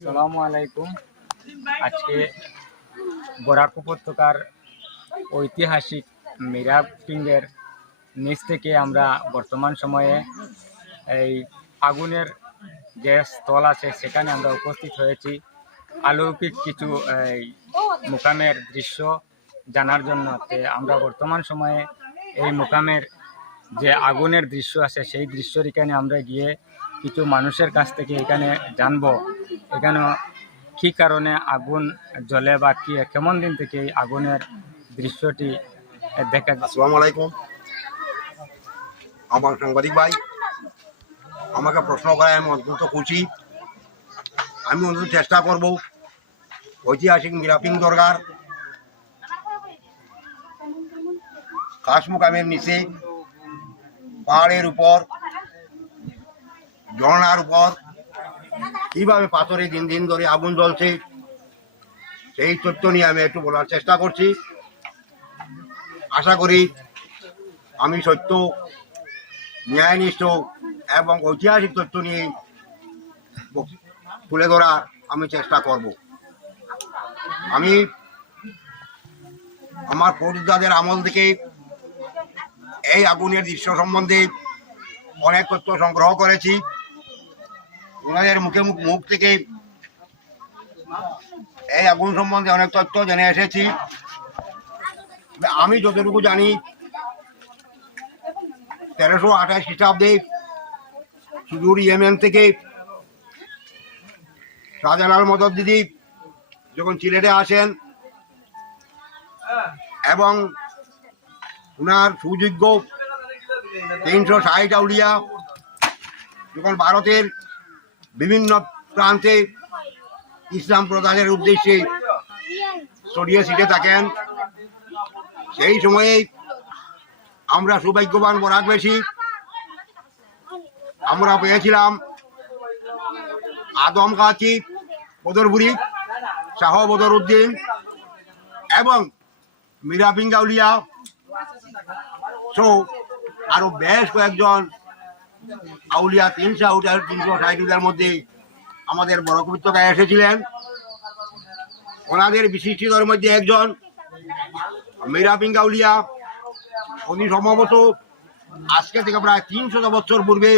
আসসালামু আলাইকুম। আজকে বরাক উপত্যকার ঐতিহাসিক মিরাপিঙ্গের নিচ থেকে আমরা বর্তমান সময়ে এই আগুনের যে স্থল আছে সেখানে আমরা উপস্থিত হয়েছি অলৌকিক কিছু মোকামের দৃশ্য জানার জন্য। আমরা বর্তমান সময়ে এই মোকামের যে আগুনের দৃশ্য আছে সেই দৃশ্যর এখানে আমরা গিয়ে কিছু মানুষের কাছ থেকে এখানে জানবো এখানে কী কারণে আগুন জ্বলে বা কি কেমন দিন থেকে এই আগুনের দৃশ্যটি দেখা যায়। আসসালামু আলাইকুম। আমার সাংবাদিক ভাই আমাকে প্রশ্ন করায় আমি অত্যন্ত খুশি। আমি অন্তত চেষ্টা করব ঐতিহাসিক মিরাপিং দরগার খাস মোকামের নিচে পাহাড়ের উপর ঝর্ণার উপর কীভাবে পাথরে দিন দিন ধরে আগুন জ্বলছে সেই তথ্য নিয়ে আমি একটু বলার চেষ্টা করছি। আশা করি আমি সত্য, ন্যায়নিষ্ঠ এবং ঐতিহাসিক তথ্য নিয়ে তুলে ধরার আমি চেষ্টা করব। আমি আমার পূর্বদাদের আমল থেকে এই আগুনের দৃশ্য সম্বন্ধে অনেক তথ্য সংগ্রহ করেছি। ওনাদের মুখ থেকে এই আগুন সম্বন্ধে অনেক তথ্য জেনে এসেছি। আমি যতটুকু জানি 1328 খ্রিস্টাব্দে সুদূর ইয়েমেন থেকে শাহজালাল মদদ দিদি যখন সিলেটে আসেন এবং উনার সুযোগ্য 360 আউলিয়া যখন ভারতের বিভিন্ন প্রান্তে ইসলাম প্রদানের উদ্দেশ্যে ছড়িয়ে ছিটে থাকেন, সেই সময়ে আমরা সৌভাগ্যবান বরাকবাসী আমরা পেয়েছিলাম আদম কাচি বদরপুরি, শাহ বদরউদ্দিন এবং মিরাপিং আউলিয়া সো আরো বেশ কয়েকজন আউলিয়া 360 মধ্যে আমাদের বড় উপত্যকায় এসেছিলেন। ওনাদের বিশিষ্টদের মধ্যে একজন মিরাপিং আউলিয়া। উনি সম্ভবত আজকে থেকে প্রায় 300 বছর পূর্বে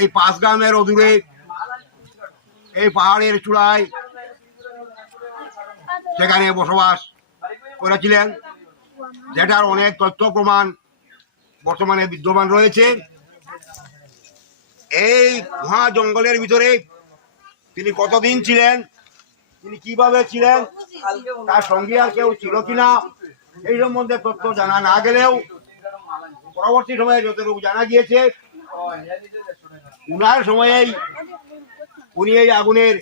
এই পাঁচগ্রামের অদূরে এই পাহাড়ের চূড়ায় সেখানে বসবাস করেছিলেন, যেটার অনেক তথ্য প্রমাণ বর্তমানে বিদ্যমান রয়েছে। এই মহা জঙ্গলের ভিতরে তিনি কতদিন ছিলেন, তিনি কিভাবে ছিলেন, তার সঙ্গে আর কেউ ছিল কিনা এই সম্বন্ধে তথ্য জানা না গেলেও পরবর্তী সময়ে যতটুকু জানা গিয়েছে উনার সময়েই উনি এই আগুনের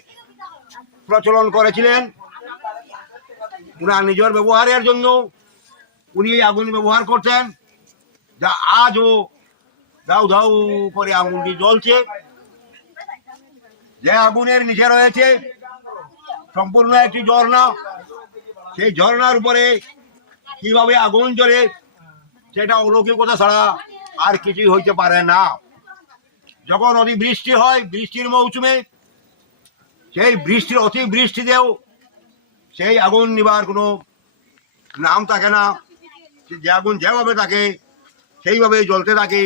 প্রচলন করেছিলেন। উনার নিজের ব্যবহারের জন্য উনি এই আগুন ব্যবহার করতেন, যা আজও দাউ দাউ করে আগুনটি জ্বলছে। যে আগুনের নিচে রয়েছে সম্পূর্ণ একটি ঝর্ণা, সেই ঝর্ণার উপরে কিভাবে আগুন জ্বলে সেটা অলৌকিকতা ছাড়া আর কিছুই হইতে পারে না। যখন অতিবৃষ্টি হয়, বৃষ্টির মৌসুমে সেই বৃষ্টির অতিবৃষ্টিতেও সেই আগুন নিবার কোনো নাম থাকে না। যে আগুন যেভাবে থাকে সেইভাবে জ্বলতে থাকে,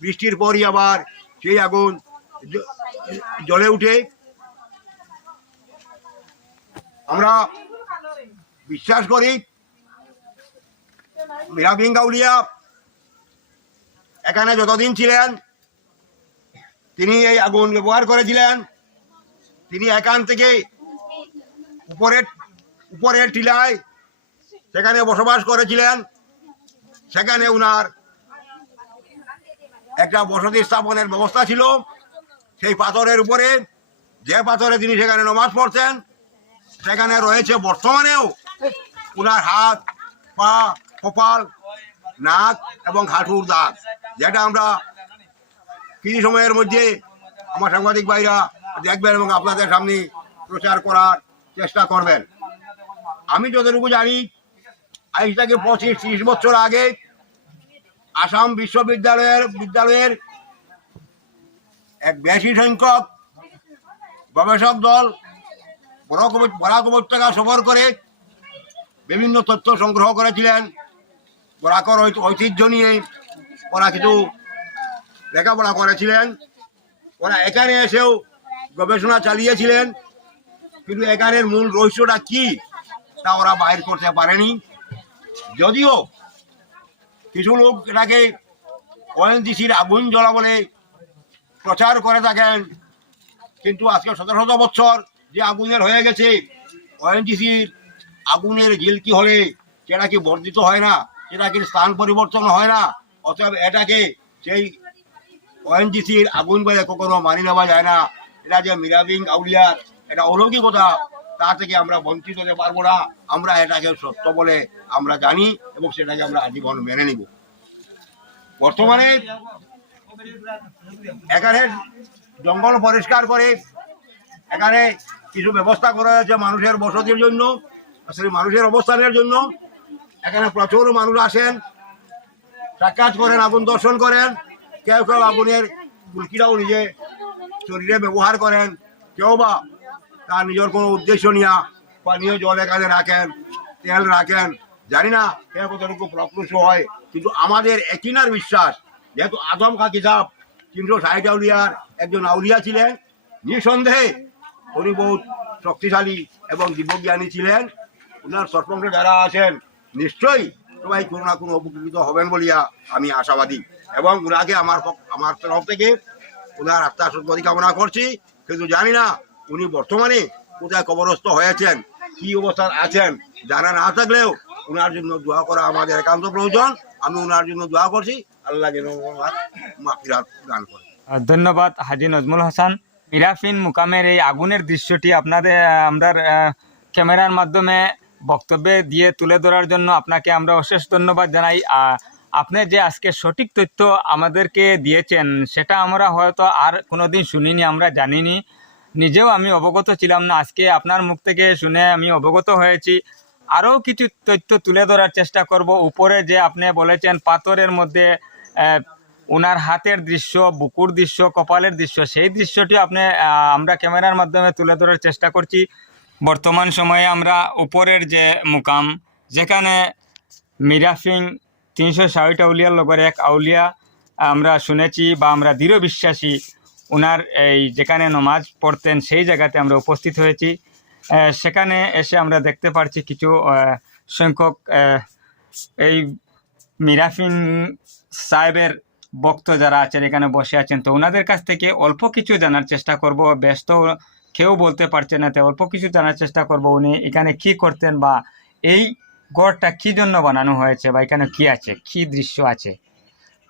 বৃষ্টির পরই আবার সেই আগুন জ্বলে উঠে। আমরা বিশ্বাস করি মিরাপিং আউলিয়া এখানে যতদিন ছিলেন তিনি এই আগুন ব্যবহার করেছিলেন। তিনি এখান থেকে উপরের টিলায় সেখানে বসবাস করেছিলেন। সেখানে উনার একটা বসতি স্থাপনের ব্যবস্থা ছিল। সেই পাথরের উপরে যে পাথরে তিনি সেখানে নামাজ পড়তেন সেখানে রয়েছে বর্তমানেও উনার হাত, পা, কপাল, নাক এবং হাঁটুর দাগ, যেটা আমরা কিছু সময়ের মধ্যে আমার সাংবাদিক ভাইরা দেখবেন এবং আপনাদের সামনে প্রচার করার চেষ্টা করবেন। আমি যতটুকু জানি আজ থেকে 25-30 বছর আগে আসাম বিশ্ববিদ্যালয়ের এক বেশি সংখ্যক গবেষক দল বরাক উপত্যকা সফর করে বিভিন্ন তথ্য সংগ্রহ করেছিলেন। বরাকর ঐতিহ্য নিয়ে ওরা কিছু লেখাপড়া করেছিলেন। ওরা এখানে এসেও গবেষণা চালিয়েছিলেন, কিন্তু এখানের মূল রহস্যটা কি তা ওরা বাইর করতে পারেনি। যদিও কিছু লোক এটাকে ওএনজিসির আগুন জ্বলা বলে প্রচার করে থাকেন, কিন্তু আজকে 1700 বছর যে আগুনের হয়ে গেছে, ওএনজিসির আগুনের ঝিলকি হলে সেটা কি বর্ধিত হয় না, সেটা কি স্থান পরিবর্তন হয় না? অতএব এটাকে সেই ওএনজিসির আগুন বলে কখনো মানি নেওয়া যায় না। এটা যে মিরাবিং আউলিয়ার এটা অলৌকিকতা, তা থেকে আমরা বঞ্চিত হতে পারবো না। আমরা এটাকে সত্য বলে আমরা জানি এবং সেটাকে আমরা আজীবন মেনে নিব। বর্তমানে এখানে জঙ্গল পরিষ্কার করে এখানে কিছু ব্যবস্থা করা হয়েছে মানুষের বসতির জন্য, আসলে মানুষের অবস্থানের জন্য। এখানে প্রচুর মানুষ আসেন, সাক্ষাৎ করেন, আগুন দর্শন করেন। কেউ কেউ আগুনের ফুলকিটাও নিজে শরীরে ব্যবহার করেন, কেউ বা তার নিজের কোনো উদ্দেশ্য নিয়ে পানীয় জল এখানে রাখেন, তেল রাখেন। জানি না কেউ কতটুকু প্রকৃষ্ট হয়, কিন্তু আমাদের একিনার বিশ্বাস, যেহেতু আদম খা কিতাব 360 আউলিয়ার একজন আউলিয়া ছিলেন, নিঃসন্দেহে উনি বহুত শক্তিশালী এবং দিব্যজ্ঞানী ছিলেন। ওনার সর্পঙ্গে যারা আছেন নিশ্চয়ই সবাই কোনো না কোনো উপকৃত হবেন বলিয়া আমি আশাবাদী, এবং ওনাকে আমার তরফ থেকে ওনার আত্মার সদ্গতি কামনা করছি। কিন্তু জানি না উনি বর্তমানে কোথায় কবরস্থ হয়েছেন, কি অবস্থায় আছেন, জানা না থাকলেও ওনার জন্য দোয়া করা আমাদের একান্ত প্রয়োজন। আমি ওনার জন্য দোয়া করছি, আল্লাহ যেন মাগফিরাত দান করে। ধন্যবাদ হাজী নজমুল হাসান। মিরাফিন মুকামের এই আগুনের দৃশ্যটি আপনাদের আমরা ক্যামেরার মাধ্যমে বক্তব্যে দিয়ে তুলে ধরার জন্য আপনাকে আমরা অশেষ ধন্যবাদ জানাই। আপনি যে আজকে সঠিক তথ্য আমাদেরকে দিয়েছেন সেটা আমরা হয়তো আর কোনোদিন শুনিনি, আমরা জানিনি, নিজেও আমি অবগত ছিলাম না। আজকে আপনার মুখ থেকে শুনে আমি অবগত হয়েছি। আরও কিছু তথ্য তুলে ধরার চেষ্টা করব। উপরে যে আপনি বলেছেন পাথরের মধ্যে ওনার হাতের দৃশ্য, বুকুর দৃশ্য, কপালের দৃশ্য, সেই দৃশ্যটি আমরা ক্যামেরার মাধ্যমে তুলে ধরার চেষ্টা করছি। বর্তমান সময়ে আমরা উপরের যে মুকাম, যেখানে মিরাফিং 360 আউলিয়ার লগের এক আউলিয়া আমরা শুনেছি বা আমরা দৃঢ় বিশ্বাসী, ওনার এই যেখানে নমাজ পড়তেন সেই জায়গাতে আমরা উপস্থিত হয়েছি। সেখানে এসে আমরা দেখতে পাচ্ছি কিছু সংখ্যক এই মিরাফিন সাহেবের ভক্ত যারা আছেন এখানে বসে আছেন। তো ওনাদের কাছ থেকে অল্প কিছু জানার চেষ্টা করব। ব্যস্ত কেউ বলতে পারছে না, তাই অল্প কিছু জানার চেষ্টা করব উনি এখানে কি করতেন বা এই গড়টা কি জন্য বানানো হয়েছে বা এখানে কি আছে, কি দৃশ্য আছে।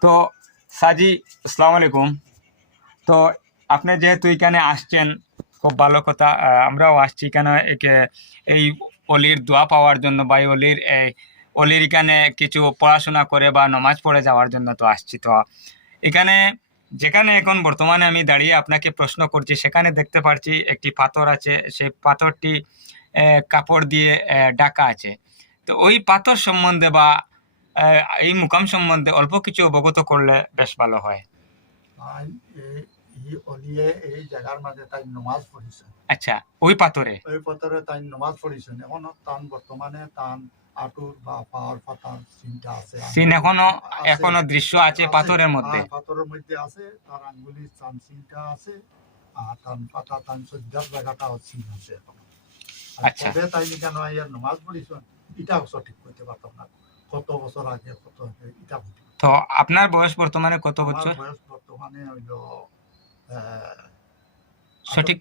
তো সাজি, আসসালামু আলাইকুম। তো আপনি যেহেতু এখানে আসছেন, খুব ভালো কথা। আমরাও আসছি এখানে এই অলির দোয়া পাওয়ার জন্য বা অলির এখানে কিছু পড়াশোনা করে বা নমাজ পড়ে যাওয়ার জন্য তো আসছি। তো এখানে যেখানে এখন বর্তমানে আমি দাঁড়িয়ে আপনাকে প্রশ্ন করছি, সেখানে দেখতে পাচ্ছি একটি পাথর আছে, সেই পাথরটি কাপড় দিয়ে ঢাকা আছে। তো ওই পাথর সম্বন্ধে বা এই মুকাম সম্বন্ধে অল্প কিছু অবগত করলে বেশ ভালো হয়। এই জায়গার মাঝে তাই নমাজ পড়িছেন। আচ্ছা, ওই পাথরে তাই নমাজ পড়িছেন। এখনো তান বর্তমানে তান আটুর বা পাওয়ার পাতার চিন্তা আছে, সিন এখনো দৃশ্য আছে পাথরের মধ্যে। পাথরের মধ্যে আছে, তার আঙ্গুলির চান চিন্তা আছে, আর তান পাতা তান সজ্জার জায়গাটা চিন আছে এখনো। আচ্ছা, তবে তাই কেন ইয়ার নমাজ পড়িছেন এটাও সঠিক করতে পারতাম না, কত বছর আগে কত এটা। তো আপনার বয়স বর্তমানে কত বছর? বয়স বর্তমানে হইল সঠিক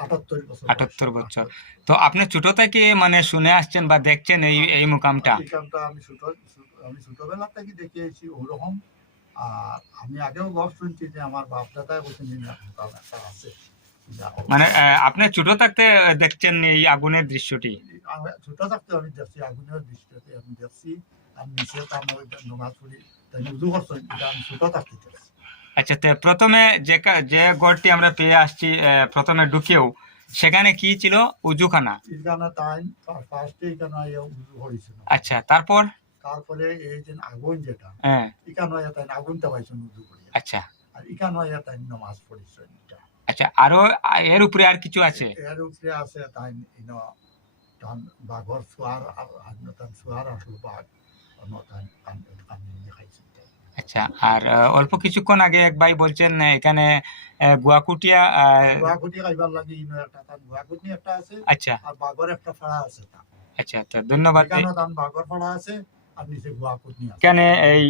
78 বছর। তো আপনি ছোট থেকে মানে শুনে আসছেন বা দেখছেন এই মুকামটা? আমি ছোটবেলা থেকে দেখে এসেছি ওরকম। আর আমি আগেও গল্প শুনছি যে আমার বাপ দাদাই বলছেন আছে। মানে আপনি ছোট থাকতে দেখছেন এই আগুনের দৃশ্যটি? ছোট থাকতে আমি দেখছি আগুনের দৃশ্যটি, আমি দেখছি। আমি নিচে তার নমাজ পড়ি, তাই উজু করছেন, এটা আমি ছোট থাকতে দেখছি। আচ্ছা, তো প্রথমে যে ঘরটি আমরা পেয়ে আসছি, প্রথমে ঢুকেও সেখানে কি ছিল? উজুখানা। আচ্ছা, তারপরে এই যে আগুন যেটা, আগুনটা পাইছেন উজু করি। আচ্ছা, আর নমাজ পড়িছেন। আচ্ছা, আরো এর উপরে আর কিছু আছে? এর উপরে আছে তাই টান বাঘর সোয়ার আর টান সোয়ার আসলো বাঘ টান কান খাইছে। আচ্ছা, আর অল্প কিছুক্ষণ আগে এক ভাই বলছেন এখানে গুয়াকুটিয়া গুয়াকুটি খাইবার লাগি একটা টান গুয়াকুটি একটা আছে, আচ্ছা আর বাঘর একটা ফাড়া আছে। আচ্ছা, তো ধন্যবাদ। এখানে টান বাঘর ফাড়া আছে আর নিচে গুয়াকুটি আছে। এখানে এই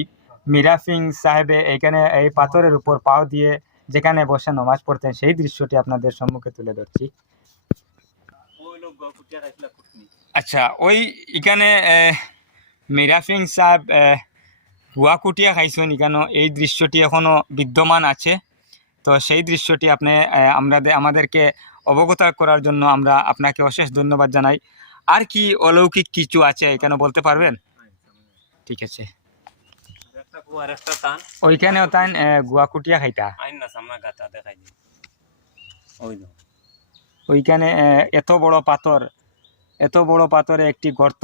মীরা সিং সাহেবে এখানে এই পাথরের উপর পাও দিয়ে যেখানে বসে নামাজ পড়তেন সেই দৃশ্যটি আপনাদের সম্মুখে তুলে ধরছি। আচ্ছা, ওই এখানে মীরা সিং সাহেব গুয়াকুটিয়া খাইছেন, এখানে এই দৃশ্যটি এখনো বিদ্যমান আছে। তো সেই দৃশ্যটি আপনি আমাদেরকে অবগত করার জন্য আমরা আপনাকে অশেষ ধন্যবাদ জানাই। আর কি অলৌকিক কিছু আছে এখানে বলতে পারবেন? ঠিক আছে, ওইখানেও তাই গুয়াকুটিয়া খাইতা, ওইখানে এত বড় পাথরে একটি গর্ত,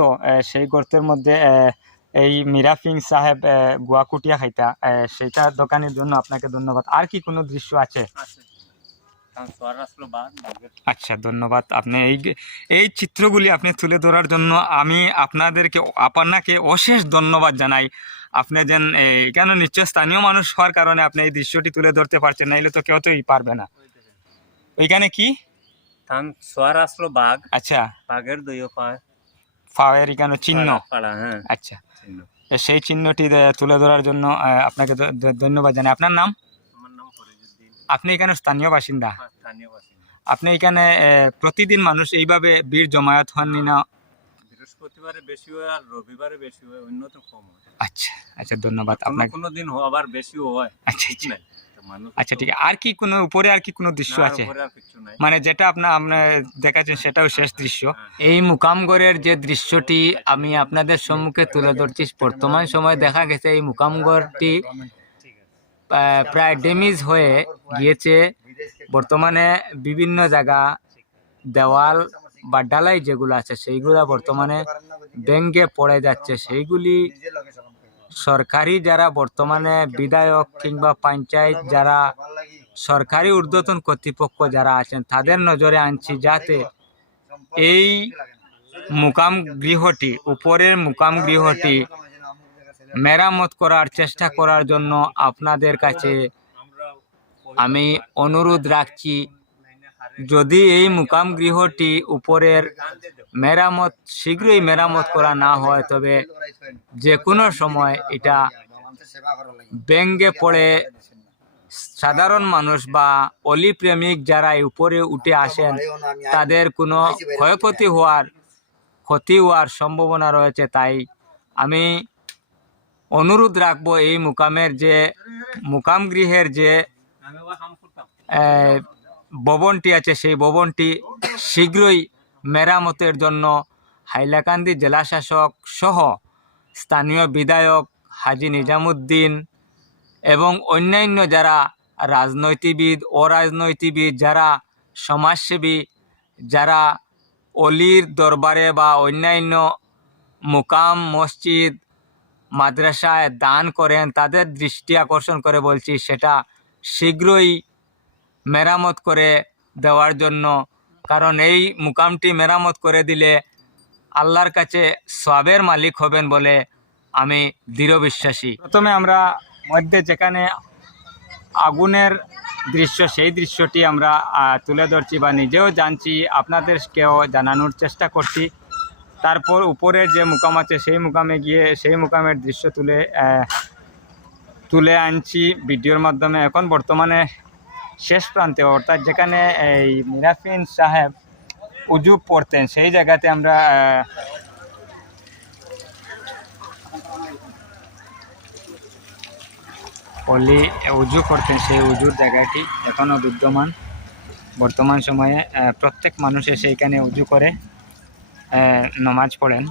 সেই গর্তের মধ্যে এই মীরা সিং সাহেব গুয়াকুটিয়া খাইতা, সেটা দোকানের জন্য আপনাকে ধন্যবাদ। আর কি কোনো দৃশ্য আছে? আচ্ছা, ধন্যবাদ। আপনি এই চিত্রগুলি আপনি তুলে ধরার জন্য আমি আপনাকে অশেষ ধন্যবাদ জানাই। আপনি যেন কেন নিশ্চয় স্থানীয় মানুষ হওয়ার কারণে আপনি এই দৃশ্যটি তুলে ধরতে পারছেন, নাইলে তো কেউ তোই পারবে না। ওইখানে কি বাঘ? আচ্ছা, বাঘের ফাওয়ের এখানে চিহ্ন। আচ্ছা, সেই চিহ্নটি তুলে ধরার জন্য আপনাকে ধন্যবাদ জানাই। আপনার নাম? আপনি এখানে স্থানীয় বাসিন্দা? আপনি এখানে প্রতিদিন মানুষ এইভাবে ভিড় জমায়েত হননি না? বৃহস্পতিবারে বেশি হয় আর রবিবারে বেশি হয়, অন্যদিন কম হয়। আচ্ছা আচ্ছা, ধন্যবাদ আপনাকে। কোনো দিন আবার বেশি হয়। আচ্ছা আচ্ছা, ঠিক আছে। আর কি কোনো উপরে আর কি কোনো দৃশ্য আছে? মানে যেটা আপনার দেখাচ্ছেন সেটাও শেষ দৃশ্য? এই মুকামগড়ের যে দৃশ্যটি আমি আপনাদের সম্মুখে তুলে ধরছি, বর্তমান সময়ে দেখা গেছে এই মুকামগড়টি প্রায় ড্যামেজ হয়ে গিয়েছে। বর্তমানে বিভিন্ন জায়গা দেওয়াল বা ডালাই যেগুলো আছে সেইগুলা বর্তমানে ভেঙে পড়ে যাচ্ছে। সেইগুলি সরকারি যারা বর্তমানে বিধায়ক কিংবা পঞ্চায়েত যারা সরকারি ঊর্ধ্বতন কর্তৃপক্ষ যারা আছেন তাদের নজরে আনছি, যাতে এই মুকাম গৃহটি, উপরের মুকাম গৃহটি মেরামত করার চেষ্টা করার জন্য আপনাদের কাছে আমি অনুরোধ রাখছি। যদি এই মুকাম গৃহটি উপরের শীঘ্রই মেরামত করা না হয়, তবে যে কোনো সময় এটা ভেঙে পড়ে সাধারণ মানুষ বা অলি প্রেমিক যারা উপরে উঠে আসেন তাদের কোনো ক্ষয়ক্ষতি হওয়ার সম্ভাবনা রয়েছে। তাই আমি অনুরোধ রাখবো এই মুকাম গৃহের যে ভবনটি আছে সেই ভবনটি শীঘ্রই মেরামতের জন্য হাইলাকান্দি জেলাশাসক সহ স্থানীয় বিধায়ক হাজী নিজামুদ্দিন এবং অন্যান্য যারা রাজনৈতিকবিদ, অরাজনৈতিকবিদ, যারা সমাজসেবী, যারা অলির দরবারে বা অন্যান্য মুকাম মসজিদ মাদ্রাসায় দান করেন, তাদের দৃষ্টি আকর্ষণ করে বলছি সেটা শীঘ্রই মেরামত করে দেওয়ার জন্য। কারণ এই মুকামটি মেরামত করে দিলে আল্লাহর কাছে সওয়াবের মালিক হবেন বলে আমি দৃঢ় বিশ্বাসী। প্রথমে আমরা মধ্যে যেখানে আগুনের দৃশ্য, সেই দৃশ্যটি আমরা তুলে ধরছি বা নিজেও জানছি, আপনাদেরকেও জানানোর চেষ্টা করছি। তারপর উপরের যে মুকাম আছে সেই মুকামে গিয়ে সেই মুকামের দৃশ্য তুলে আনছি ভিডিওর মাধ্যমে। এখন বর্তমানে শেষ প্রান্তে, অর্থাৎ যেখানে এই মীরা সিং সাহেব উজু পড়তেন সেই জায়গাতে আমরা উজু করতেন, সেই উজুর জায়গাটি এখনও বিদ্যমান। বর্তমান সময়ে প্রত্যেক মানুষ সেইখানে উজু করে নামাজ পড়েন।